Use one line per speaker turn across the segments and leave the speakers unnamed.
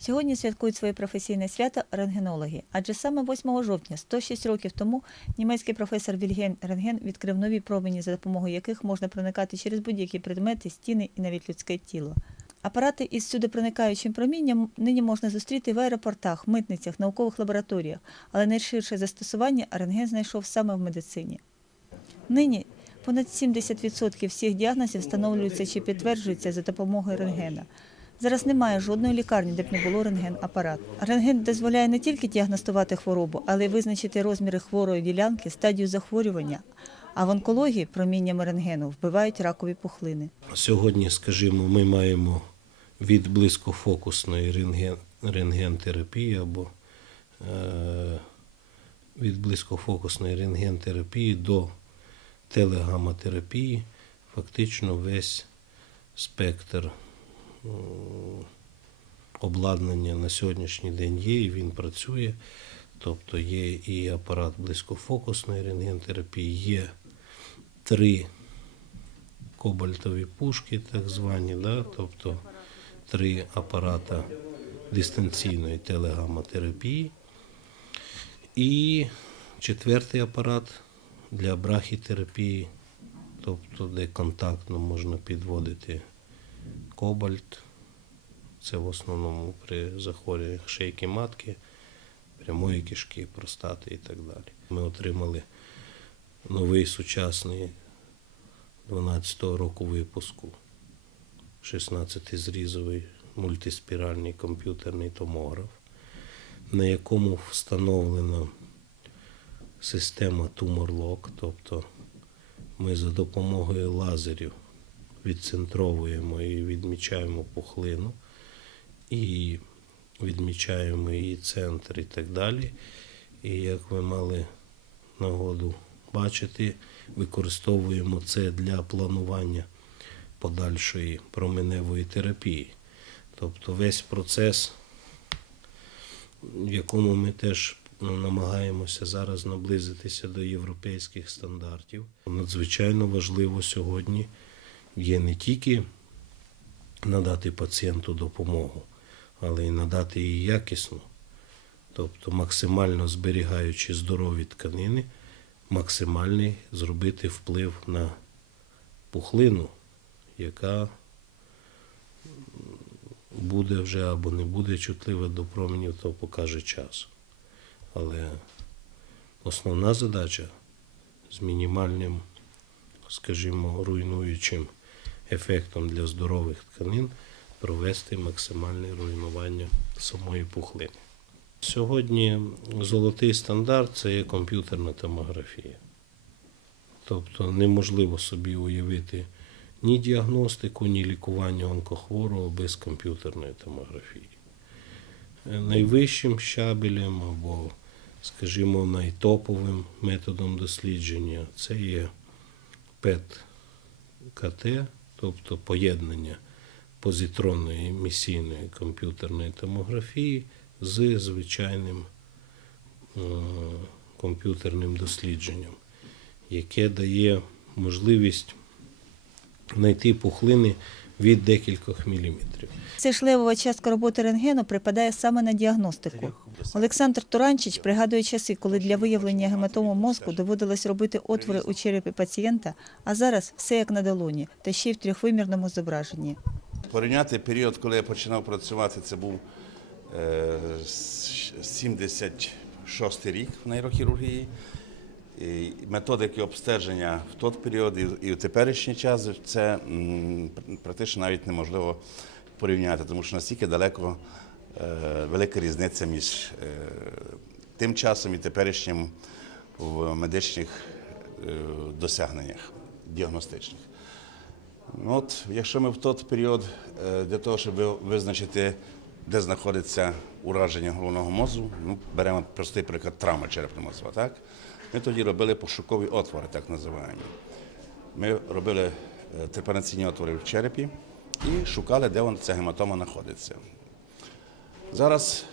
Сьогодні святкують своє професійне свято рентгенологи, адже саме 8 жовтня, 106 років тому, німецький професор Вільгельм Рентген відкрив нові промені, за допомогою яких можна проникати через будь-які предмети, стіни і навіть людське тіло. Апарати із сюдопроникаючим промінням нині можна зустріти в аеропортах, митницях, наукових лабораторіях, але найширше застосування рентген знайшов саме в медицині. Нині понад 70% всіх діагнозів встановлюються чи підтверджуються за допомогою рентгена. Зараз немає жодної лікарні, де б не було рентген-апарат. Рентген дозволяє не тільки діагностувати хворобу, але й визначити розміри хворої ділянки, стадію захворювання. А в онкології проміннями рентгену вбивають ракові пухлини.
Сьогодні, скажімо, ми маємо від близькофокусної рентген, рентгентерапії або е, від близькофокусної рентгентерапії до телегаматерапії фактично весь спектр обладнання на сьогоднішній день є, і він працює. Тобто є і апарат близькофокусної рентгентерапії, є три кобальтові пушки, так звані, да? тобто три апарата дистанційної телегаматерапії. І четвертий апарат для брахітерапії, тобто де контактно можна підводити кобальт. Це в основному при захворюваннях шийки матки, прямої кишки, простати і так далі. Ми отримали новий сучасний 12-го року випуску 16-зрізовий мультиспіральний комп'ютерний томограф, на якому встановлена система TumorLock, тобто ми за допомогою лазерів відцентровуємо і відмічаємо пухлину, і відмічаємо її центр і так далі. І як ви мали нагоду бачити, використовуємо це для планування подальшої променевої терапії. Тобто весь процес, в якому ми теж ну, намагаємося зараз наблизитися до європейських стандартів. Надзвичайно важливо сьогодні є не тільки надати пацієнту допомогу, але й надати її якісну, тобто максимально зберігаючи здорові тканини, максимальний зробити вплив на пухлину, яка буде вже або не буде чутлива до променів, то покаже час. Але основна задача з мінімальним, скажімо, руйнуючим ефектом для здорових тканин провести максимальне руйнування самої пухлини. Сьогодні золотий стандарт це є комп'ютерна томографія. Тобто неможливо собі уявити ні діагностику, ні лікування онкохворого без комп'ютерної томографії. Найвищим щабелем або, скажімо, найтоповим методом дослідження це є ПЕТ-КТ, тобто поєднання позитронної емісійної комп'ютерної томографії з звичайним е, комп'ютерним дослідженням, яке дає можливість знайти пухлини від декількох міліметрів.
Ця шлевова частка роботи рентгену припадає саме на діагностику. Олександр Туранчич пригадує часи, коли для виявлення гематому мозку доводилось робити отвори у черепі пацієнта, а зараз все як на долоні, та ще й в трьохвимірному зображенні.
Порівняти період, коли я починав працювати, це був е, 76 рік в нейрохірургії. Методики обстеження в той період і- в теперішній час це практично навіть неможливо порівняти, тому що настільки далеко е, велика різниця між е, тим часом і теперішнім в медичних е, досягненнях діагностичних. Ну, От, якщо ми в той період для того, щоб визначити, де знаходиться ураження головного мозку, ну, беремо простий приклад травми черепно-мозова, так? Ми тоді робили пошукові отвори, так називаємо. Ми робили е, трепанаційні отвори в черепі і шукали, де ця гематома знаходиться. Зараз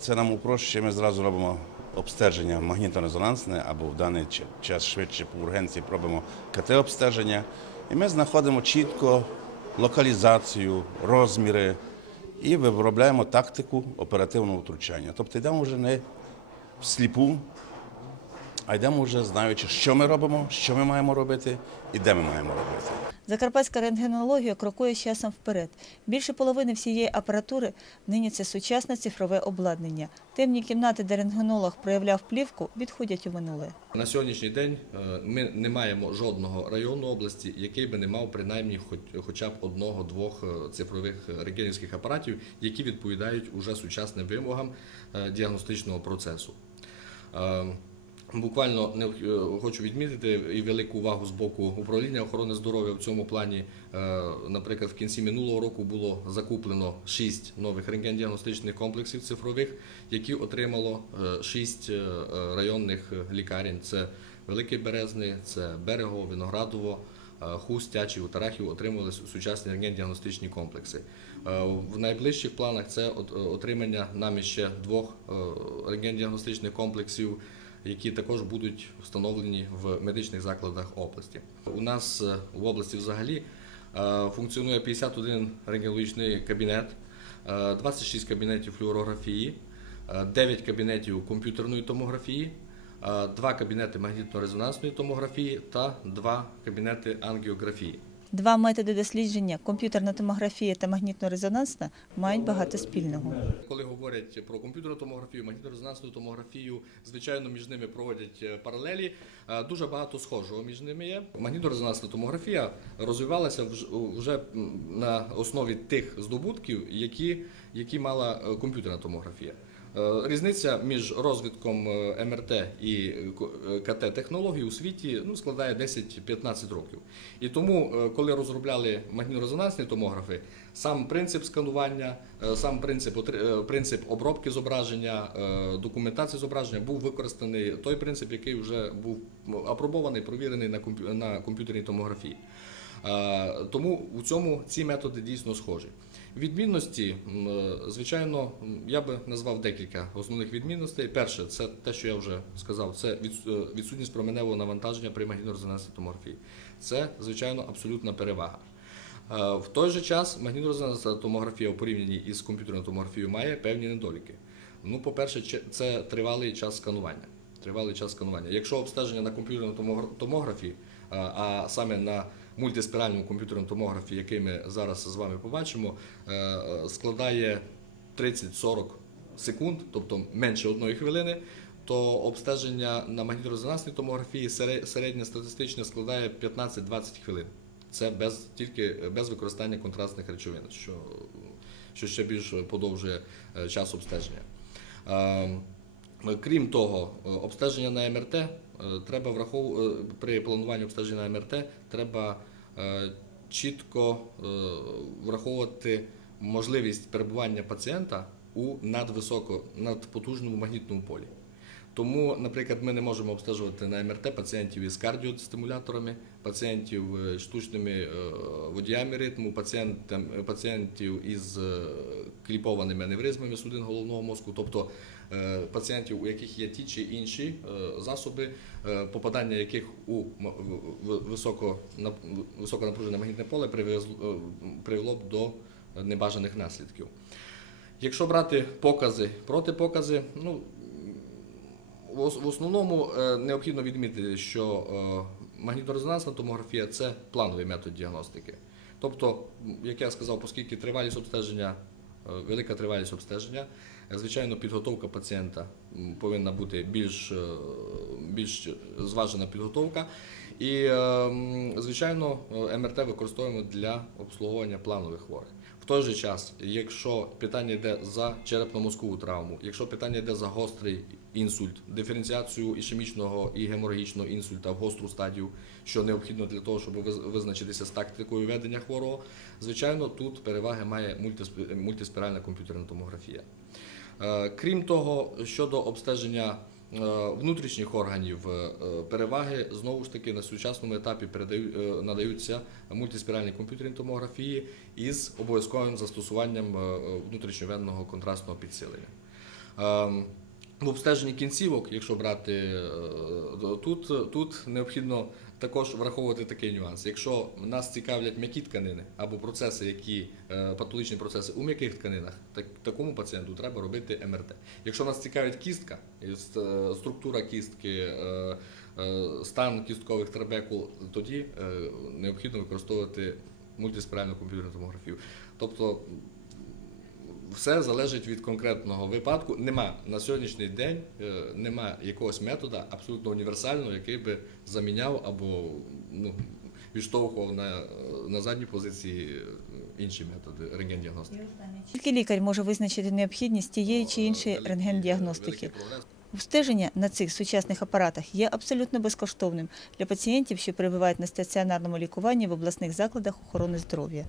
це нам упрощує, ми зразу робимо обстеження магнітно-резонансне або в даний час швидше по ургенції робимо КТ-обстеження. І ми знаходимо чітко локалізацію, розміри і виробляємо тактику оперативного втручання. Тобто йдемо вже не всліпу, а йдемо вже знаючи, що ми робимо, що ми маємо робити і де ми маємо робити.
Закарпатська рентгенологія крокує з часом вперед. Більше половини всієї апаратури нині це сучасне цифрове обладнання. Темні кімнати, де рентгенолог проявляв плівку, відходять у минуле.
На сьогоднішній день е, ми не маємо жодного району області, який би не мав принаймні хоча б одного-двох е, цифрових рентгенівських апаратів, які відповідають уже сучасним вимогам е, діагностичного процесу. Буквально не е, хочу відмітити і велику увагу з боку управління охорони здоров'я в цьому плані. Е, Наприклад, в кінці минулого року було закуплено 6 нових рентген-діагностичних комплексів цифрових, які отримало 6 районних е, лікарень. Це Великий Березний, це Берегово, Виноградово, Хуст, Тячів, Тарахів отримували сучасні рентген-діагностичні комплекси. В найближчих планах це отримання нами ще двох рентген-діагностичних комплексів, які також будуть встановлені в медичних закладах області. У нас е, в області взагалі е, функціонує 51 рентгенологічний кабінет, е, 26 кабінетів флюорографії, е, 9 кабінетів комп'ютерної томографії, е, 2 кабінети магнітно-резонансної томографії та 2 кабінети ангіографії.
Два методи дослідження комп'ютерна томографія та магнітно-резонансна мають багато спільного.
Коли говорять про комп'ютерну томографію, магнітно-резонансну томографію, звичайно, між ними проводять е, паралелі. Е, Дуже багато схожого між ними є. Магнітно-резонансна томографія розвивалася вж- вже на основі тих здобутків, які, які мала е, комп'ютерна томографія. Е, Різниця між розвитком е, МРТ і КТ-технологій у світі ну, складає 10-15 років. І тому, е, коли розробляли магнітно-резонансні томографи, сам принцип сканування, е, сам принцип, е, принцип обробки зображення, е, документації зображення був використаний той принцип, який вже був апробований, провірений на комп'ю- на комп'ютерній томографії. Е, Тому у цьому ці методи дійсно схожі. Відмінності, е, звичайно, я би назвав декілька основних відмінностей. Перше, це те, що я вже сказав, це е, відсутність променевого навантаження при магнітно-резонансній томографії. Це, звичайно, абсолютна перевага. Е, В той же час магнітно-резонансна томографія у порівнянні із комп'ютерною томографією має певні недоліки. Ну, по-перше, це тривалий час сканування. Тривалий час сканування. Якщо обстеження на комп'ютерному томогра- томографі, е, а саме на мультиспіральному комп'ютерному томографі, який ми зараз з вами побачимо, е, складає 30-40 секунд, тобто менше одної хвилини, то обстеження на магнітно-резонансній томографії сере- середнє статистичне складає 15-20 хвилин. Це без тільки без використання контрастних речовин, що, що ще більш подовжує е, час обстеження. Е, Крім того, е, обстеження на МРТ е, треба враховувати при плануванні обстеження на МРТ треба чітко враховувати можливість перебування пацієнта у надвисоко надпотужному магнітному полі. Тому, наприклад, ми не можемо обстежувати на МРТ пацієнтів із кардіостимуляторами, пацієнтів е, штучними е, водіями ритму, пацієнтам- пацієнтів із е, кліпованими аневризмами судин головного мозку, тобто е, пацієнтів, у яких є ті чи інші е, засоби, е, попадання яких у високонапружене магнітне поле е, привело б до небажаних наслідків. Якщо брати покази, протипокази, ну в основному е, необхідно відмітити, що е, магнітно-резонансна томографія це плановий метод діагностики. Тобто, як я сказав, оскільки тривалість обстеження, е, велика тривалість обстеження, звичайно, підготовка пацієнта повинна бути більш, більш зважена підготовка. І, звичайно, МРТ використовуємо для обслуговування планових хворих. В той же час, якщо питання йде за черепно-мозкову травму, якщо питання йде за гострий інсульт, диференціацію ішемічного і геморагічного інсульта в гостру стадію, що необхідно для того, щоб визначитися з тактикою ведення хворого, звичайно, тут переваги має мультиспіральна комп'ютерна томографія. Е, Крім того, щодо обстеження е, внутрішніх органів, е, переваги знову ж таки на сучасному етапі надаються мультиспіральній комп'ютерній томографії із обов'язковим застосуваннням е, внутрішньовенного контрастного підсилення. Ем, В обстеженні кінцівок, якщо брати е, тут, тут необхідно також враховувати такий нюанс. Якщо нас цікавлять м'які тканини або процеси, які е, патологічні процеси у м'яких тканинах, так такому пацієнту треба робити МРТ. Якщо нас цікавить кістка, е, структура кістки, стан кісткових трабекул, тоді необхідно використовувати мультиспіральну комп'ютерну томографію. Тобто все залежить від конкретного випадку. Нема на сьогоднішній день е, нема якогось метода абсолютно універсального, який би заміняв або ну, відштовхував на, на задні позиції е, інші методи рентген-діагностики.
Тільки лікар може визначити необхідність тієї чи іншої
Великий-
рентген-діагностики. Обстеження на цих сучасних апаратах є абсолютно безкоштовним для пацієнтів, що перебувають на стаціонарному лікуванні в обласних закладах охорони здоров'я.